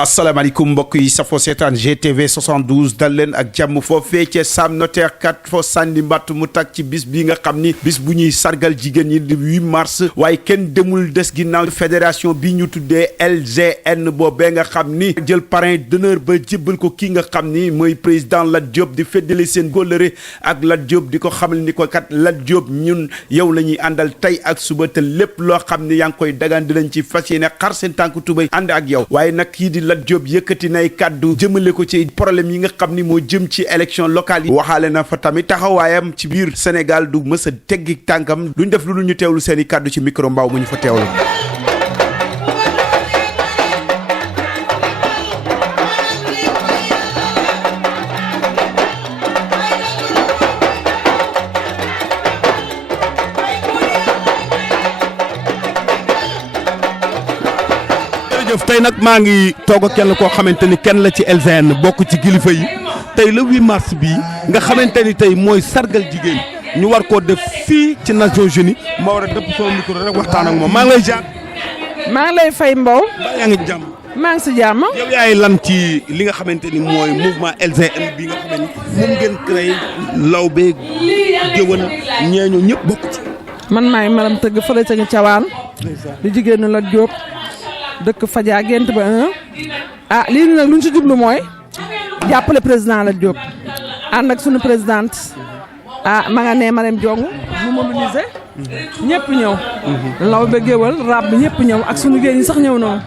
asalaamaaleykum mbokk yi safo seetaan GTV 72 dal leen ak jàmm foofee ca Sam Notaire 4 fo sànni mbatt mu tag ci bis bi nga xam ni bis bu ñuy sargal jigéen ñi le 8 mars waaye kenn demul des ginnaaw fédération bi ñu tuddee LGN boobee nga xam ni jël parrain d'honneur ba jébbal ko kii nga xam ni mooy président Lat Diop di feddali seen góllëre ak Lat Diop di ko xamal ni ko kat Lat Diop ñun yow la ñuy àndal tey ak suba te lépp loo xam ni yaa ngi koy dagaan di lañ ci fas yéene xar seen tànk tubay ànd ak yow waaye nag kii di Lat Diop yëkkati nay kàddu jëmale ko ci problème yi nga xam ni moo jëm ci élection locale yi waxaale na fa tamit taxawaayam ci biir Sénégal du mës a teggi tànkam duñ def lu ñu teewlu seen i kàddu ci micro mbaaw mu ñu fa teewlu. tey nag maa ngi toog ak kenn koo xamante ni kenn la ci LGN bokk ci kilifa yi tey le 8 mars bii nga xamante ni tey mooy sargal jigéen ñu war koo def fii ci Nations Unies ma war a dëpp sama micro rek waxtaan ak moom maa ngi lay jaar. maa ngi lay fay Mbow. yaa ngi jàmm. maa ngi si jàmm. yow yaay lan ci li nga xamante ni mooy mouvement LGN bi nga xam ne moom ngeen créé lawbe géwël ñeeño ñëpp bokk ci. man maay maram tëgg fële ca Cawaan di jigéenu Lat Diop dëkk Fadia Gent ba lii nag lu ñu si jublu mooy jàppale président Lat Diop ànd ak sunu présidente ma nga ne Marème Diong mu mobilisé ñëpp ñëw law ba géwal rab bi ñëpp ñëw ak sunu jigéen ñi sax ñëw noonu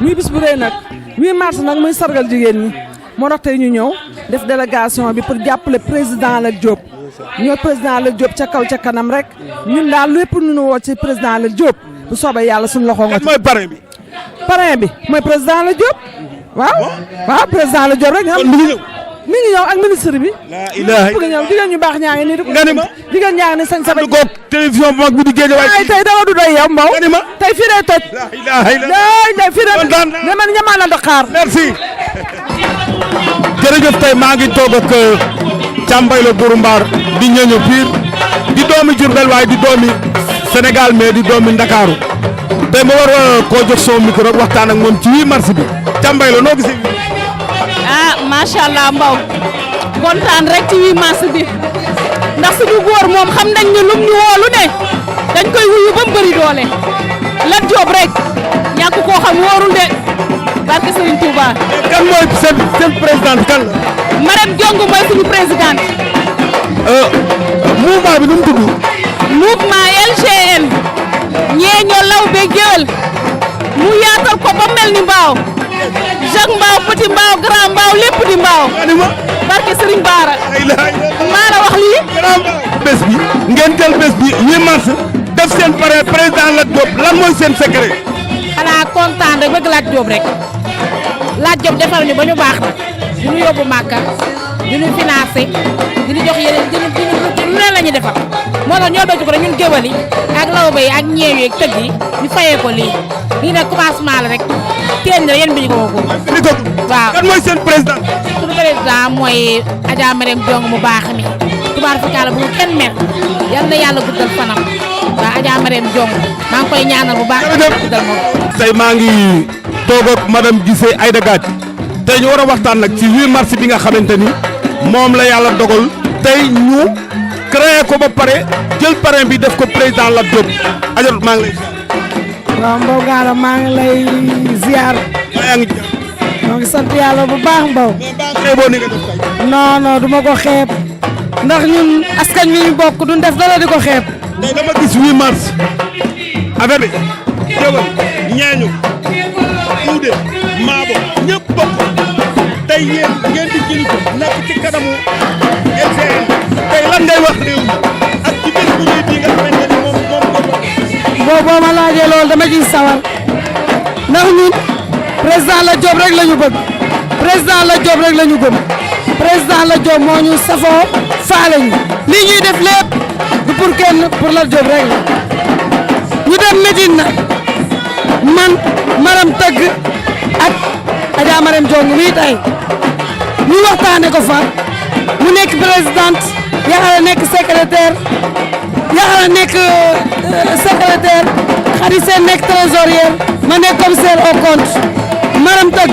muy bis bu rëy nag 8 mars nag muy sargal jigéen ñi moo tax tey ñu ñëw def délégation bi pour jàppale président Lat Diop ñoo président Lat Diop ca kaw ca kanam rek ñun daal lépp nu woo ci président Lat Diop bu soobee yàlla suñu loxo nga ci. mooy parrain bi. parrain bi mooy président Lat Diop waaw président Lat Diop rek mi ngi ñëw ak ministre bi. la ilaha bëgg ñëw jigéen ñu baax ñaa ngi nii. nga ni ma jigéen ñaa ngi ni sañ sabay. goog télévision bu mag bi di géej waaye. tey dara du doy yow Mbow. nga ni ma tey fii day toj. la ilaha illallah fii day ne man ñamaa la Dakar. merci. jërëjëf tey maa ngi toog ak Cambay la Bourou Mbar di ñëñu piir di doomi Diourbel waaye di doomi Sénégal mais di doomi Ndakaaru tey ma war a koo jox son micro rek waxtaan ak moom ci 8 mars bi Cambay la noo gisee. macha allah Mbow kontaan rek ci 8 mars bi ndax suñu góor moom xam nañ ne lum ñu woolu ne dañ koy wuyu ba mu bëri doole Lat Diop rek ñàkk koo xam wóorul de barke Serigne Touba. kan mooy seen présidente kan la. Marème Diong mooy suñu présidente. mouvement bi nu mu tudd. mouvement LGN ñeeño law be géwël mu yaatal ko ba mel ni mbaaw Jacques Mbaaw Petit Mbaaw Grand Mbaaw lépp di mbaaw barke Serigne Bara maa la wax lii. bés bi ngeen jël bés bi 8 mars def seen parrain président Lat Diop lan mooy seen secret. xanaa kontaan rek bëgg Lat Diop rek Lat Diop defal ñu ba ñu baax nag di ñu yóbbu Màkka di ñu financé di ñu jox yeneen di ñu leen la ñuy defal moo tax ñoo bëgg ko rek ñun géwël yi ak lawbe yi ak ñeew yi ak tëgg yi ñu fayee ko lii lii nag commencement la rek teen la yéen bi ñu ko woo waaw. kan mooy seen président. suñu président mooy Adja Marème Diong mu baax mi tubaar fakkaala bu kenn mer yal na yàlla guddal fanam waaw Adja Marème Diong maa ngi koy ñaanal bu baax guddal moom. tey maa ngi toog ak madame Guissé Aïda Gadji tey ñu war a waxtaan nag ci 8 mars bi nga xamante ni moom la yàlla dogal tey ñu créé ko ba pare jël parrain bi def ko président Lat Diop Adja maa ngi lay. waaw Mbow Gala maa ngi lay ziar. yaa ngi jàmm. maa ngi sant yàlla bu baax Mbow. xeeboo ni nga def tey. non du ma ko xeeb ndax ñun askan wi ñu bokk duñ def dara di ko xeeb. tey dama gis 8 mars affaire bi géwël ñeeñu uude maabo ñëpp bokk tey yéen ngeen di kilifa nekk ci kanamu LGN tey lan ngay wax réew mi ak ci bés bu ñuy bii nga xamante ni moom boo ma laajee loolu dama ciy sawar ndax ñun président Lat Diop rek la ñu bëgg président Lat Diop rek la ñu gëm président Lat Diop moo ñu safoo faale ñu lii ñuy def lépp du pour kenn pour Lat Diop rek la ñu dem Médine nag man maram tëgg ak Adja Marème Diong mii tey ñu waxtaane ko fa mu nekk présidente Yaxara nekk secrétaire Yaxara nekk secrétaire Khady Sène nekk trésorière ma nekk commissaire au compte Maram Tëgg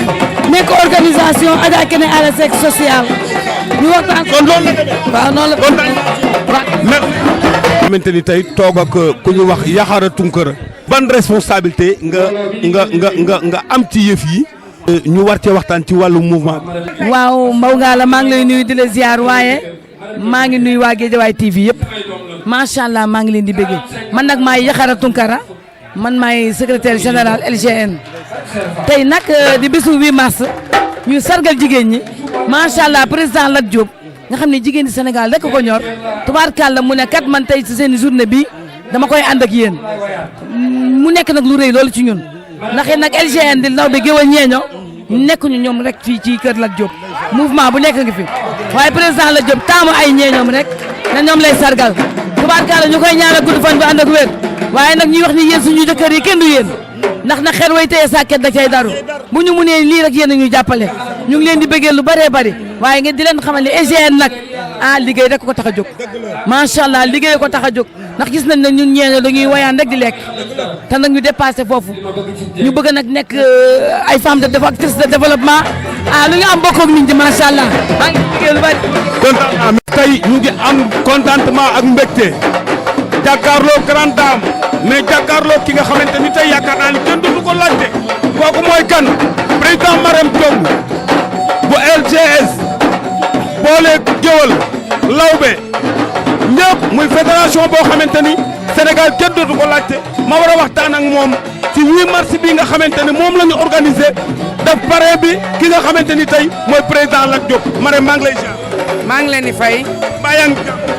nekk organisation Adja Kene Ala Seck social ñu waxtaan. kon loolu la demee. waaw noonu la merci. xamante ni tey toog ak ku ñu wax Yaxara Tunkara. ban responsabilité nga am ci yëf yi. ñu war cee waxtaan ci wàllu mouvement bi. waaw Mbaw Ngalla maa ngi lay nuyu di la ziar waaye maa ngi nuyu waa Guédiawaye TV yëpp macha allah maa ngi leen di bëggee man nag maay Yaxara Tunkara man maay secrétaire général LGN tey nag di bisu 8 mars ñu sargal jigéen ñi macha allah président Lat Diop nga xam ne jigéen di Sénégal rek ko ñor tubaarkàlla mu ne kat man tey ci seen journée bi dama koy ànd ak yéen mu nekk nag lu rëy loolu ci ñun ndax it nag LGN di ndaw bi géwal ñeeño nekkuñu ñoom rek fii ci kër Lat Diop mouvement bu nekk ngi fi waaye président Lat Diop taamu ay ñeeñoom rek na ñoom lay sargal tubaarkàlla ñu koy ñaanal gudd fan bi ànd ak wér waaye nag ñuy wax ni yéen suñu jëkkër yi kenn du yéen ndax nag xel way teye sàkket da cay daru bu ñu munee lii rek yéen a ñuy jàppale ñu ngi leen di bëggee lu bëree bëri waaye ngeen di leen xamal ni LGN nag liggéey rek ko tax a jóg macha allah liggéey ko tax a jóg ndax gis nañ ne ñun ñeeño dañuy wayaan rek di lekk te nag ñu dépassé foofu ñu bëgg nag nekk ay femmes de actrices de développement lu ñu am bokk ak nit ñi macha allah maa ngi liggéey lu bëri. kontaan tey ñu ngi am contentement ak mbégte jàkkaarloo grande dame mais jàkkaarloo ki nga xamante ni tey yaakaar naa ni kenn du ko laajte kooku mooy kan président Marème Diong bu LGS boole géwal lawbe ñëpp muy fédération boo xamante ni Sénégal kenn dootu ko laajte ma war a waxtaan ak moom ci 8 mars bi nga xamante ni moom la ñu organisé def parrain bi ki nga xamante ni tey mooy président Lat Diop Marème maa ngi lay ziar. maa ngi leen di fay.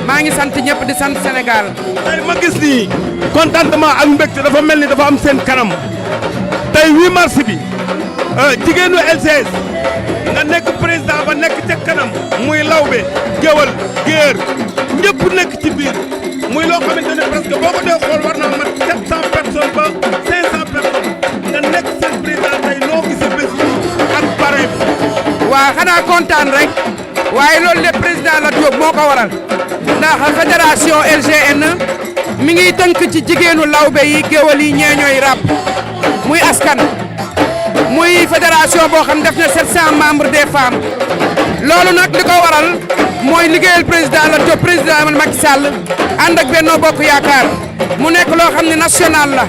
maa ngi sant ñëpp di sant Sénégal. tey ma gis ni contentement ak mbégte dafa mel ni dafa am seen kanam tey 8 mars bi jigéenu LCS nga nekk président ba nekk ca kanam muy lawbe géwal géer ñëpp nekk ci biir muy loo xamante ne presque boo ko dee xool war naa mat 700 personnes ba 500 personnes nga nekk seen président tey loo gisee bés ak parrain bi. waaw xanaa kontaan rek waaye loolu lépp président Lat Diop moo ko waral ndax fédération LGN mi ngi tënk ci jigéenu lawbe yi géwal yi ñeeñooy rap muy askan muy fédération boo xam def na 700 membres des femmes loolu nag li ko waral mooy liggéeyal président Lat Diop président Macky Sall ànd ak Benno Bokk Yaakaar mu nekk loo xam ne national la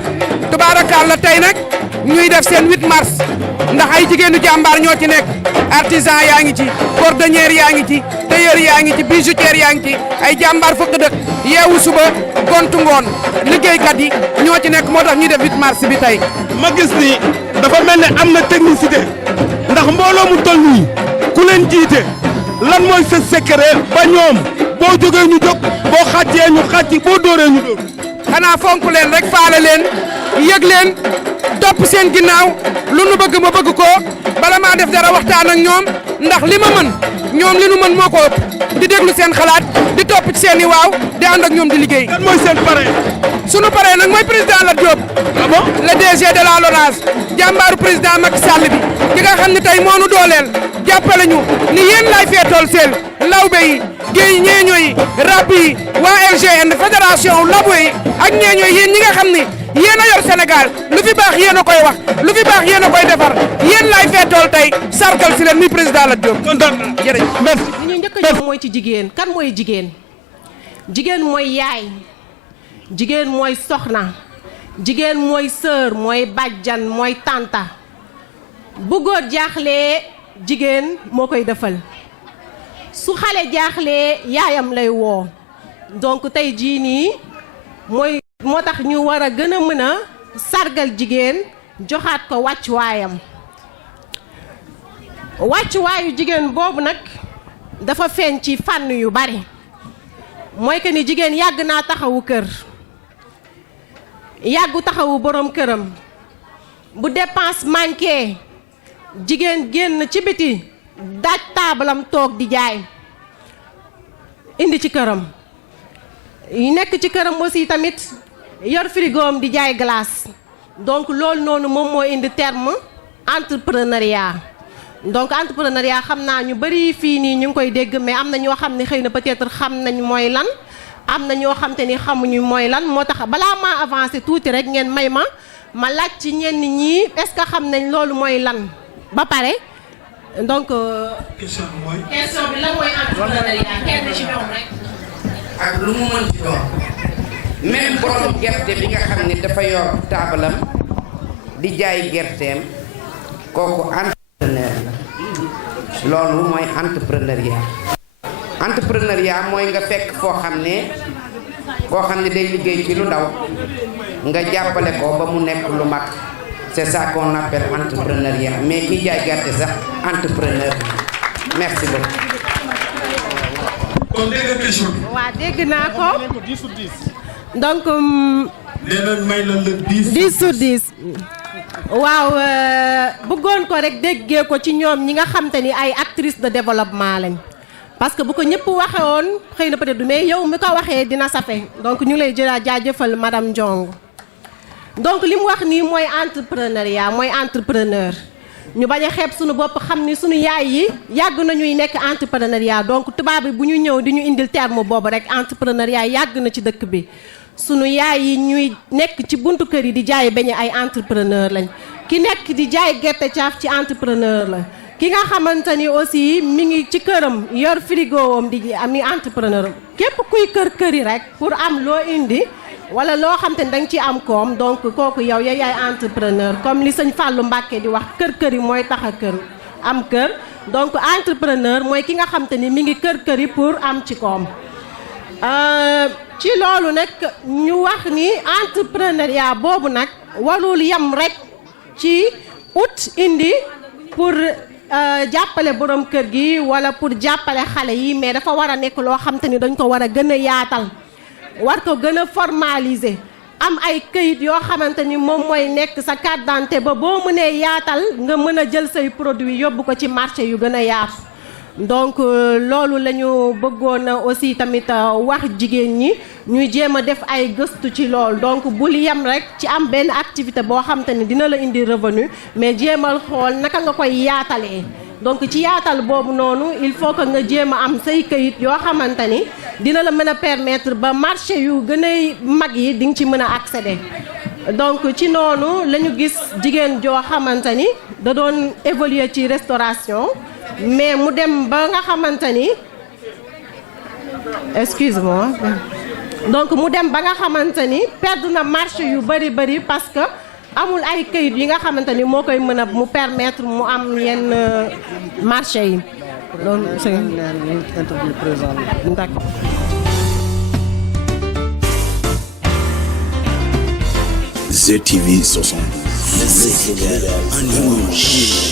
tubaarakalla tey nag ñuy def seen 8 mars ndax ay jigéenu jàmbaar ñoo ci nekk artisan yaa ngi ci cordonnier yaa ngi ci tailleur yaa ngi ci bijoutier yaa ngi ci ay jàmbaar fukk dëkk yeewu suba gontu ngoon liggéeykat yi ñoo ci nekk moo tax ñuy def 8 mars bi tey. ma gis ni dafa mel ne am na technicité ndax mbooloo mu toll nii ku leen jiite lan mooy sa secret ba ñoom boo jógee ñu jóg boo xàccee ñu xàcc boo dóoree ñu dóor. xanaa fonk leen rek faale leen yëg leen topp seen ginnaaw lu nu bëgg ma bëgg ko bala maa def dara waxtaan ak ñoom ndax li ma mën ñoom li nu mën moo ko ëpp di déglu seen xalaat di topp ci seen i waaw di ànd ak ñoom di liggéey. lan mooy seen parrain. sunu parrain nag mooy président Lat Diop. ah bon le DG de la LONASE jàmbaaru président Macky Sall bi ki nga xam ne tey moo nu dooleel jàppale ñu ni yéen laay feetool seen lawbe yi géey ñeeño yi rab yi waa LGN fédération labo yi ak ñeeño yi yéen ñi nga xam ni yéen a yor Sénégal lu fi baax yéen a koy wax lu fi baax yéen a koy defar yéen laay feetool tey sargal si leen muy président Lat Diop. kontaan naa jërëjëf merci. li ñu njëkk a ñëw mooy ci jigéen kan mooy jigéen jigéen mooy yaay jigéen mooy soxna jigéen mooy sœur mooy bàjjan mooy tànta bu góor jaaxlee jigéen moo koy defal su xale jaaxlee yaayam lay woo donc tey jii nii moo tax ñu war a gën a mën a sargal jigéen joxaat ko wàccuwaayam wàccuwaayu jigéen boobu nag dafa feeñ ci fànn yu bari mooy que ni jigéen yàgg naa taxawu kër yàggu taxawu borom këram bu dépense manqué jigéen génn ci biti daaj taabalam toog di jaay indi ci këram nekk ci këram aussi tamit yor frigoom di jaay glace donc loolu noonu moom moo indi terme entrepreneuriat donc entrepreneuriat xam naa ñu bari fii nii ñu ngi koy dégg mais am na ñoo xam ne xëy na peut-être xam nañ mooy lan am na ñoo xam te ni xamuñu mooy lan moo tax balaa maa avancer tuuti rek ngeen may ma laaj ci ñenn ñi est-ce que xam nañ loolu mooy lan ba pare donc. question bi lan mooy entrepreneuriat kenn ci ñoom rek. ak lu mu mën ci doon même borom gerte bi nga xam ne dafa yor taabalam di jaay gerteem kooku entrepreneur la loolu mooy entrepreneuriat. entrepreneuriat mooy nga fekk foo xam ne day liggéey ci lu ndaw nga jàppale ko ba mu nekk lu mag c'est ça qu'on appelle entrepreneuriat mais ki jaay gerte sax entrepreneur merci beaucoup. kon dégg nga question bi. waaw dégg naa ko. donc. nee nañ may la le 10 sur 10. waaw bëggoon ko rek déggee ko ci ñoom ñi nga xam te ni ay actrices de développement lañ. parce que bu ko ñëpp waxee woon xëy na peut-être du mais yow mi ko waxee dina safe donc ñu ngi lay jaajëfal madame Ndiong. donc li mu wax nii mooy entrepreneuriat mooy entrepreneur ñu bañ a xeeb suñu bopp xam ni suñu yaay yi yàgg nañuy nekk entrepreneuriat donc tubaab bi bu ñu ñëw di ñu indil terme boobu rek entrepreneuriat yàgg na ci dëkk bi suñu yaay yi ñuy nekk ci buntu kër yi di jaay beñe ay entrepreneur lañ ki nekk di jaay gerte caaf ci entrepreneur la ki nga xamante ni aussi mi ngi ci këram yor frigo am di am ni entrepreneur képp kuy kër yi rek pour am loo indi wala loo xam te ni da nga ci am koom donc kooku yow yaay entrepreneur comme li sëñ Fallou Mbacké di wax kër yi mooy tax a am kër donc entrepreneur mooy ki nga xam te ni mi ngi kër yi pour am ci koom ci loolu nag ñu wax ni entrepreneuriat boobu nag warul yem rek ci ut indi pour jàppale borom kër gi wala pour jàppale xale yi mais dafa war a nekk loo xam te ni dañ ko war a gën a yaatal war ko gën a formaliser am ay këyit yoo xamante ni moom mooy nekk sa carte d'identité ba boo mënee yaatal nga mën a jël say produit yóbbu ko ci marché yu gën a yaatu donc loolu la ñu bëggoon a aussi tamit wax jigéen ñi ñuy jéem a def ay gëstu ci loolu donc bul yem rek ci am benn activité boo xamante ni dina la indi revenu mais jéemal xool naka nga koy yaatalee donc ci yaatal boobu noonu il faut que nga jéem a am say këyit yoo xamante ni dina la mën a permettre ba marché yu gën a mag yi di nga ci mën a accéder donc ci noonu la ñu gis jigéen joo xamante ni da doon évoluer ci restauration mais mu dem ba nga xamante ni excuse-moi donc mu dem ba nga xamante ni perdre na marché yu bari parce que amul ay këyit yi nga xamante ni moo koy mën a mu permettre mu am yenn marché yi loolu c'est interview présent d'accord. ZTV 72 en image.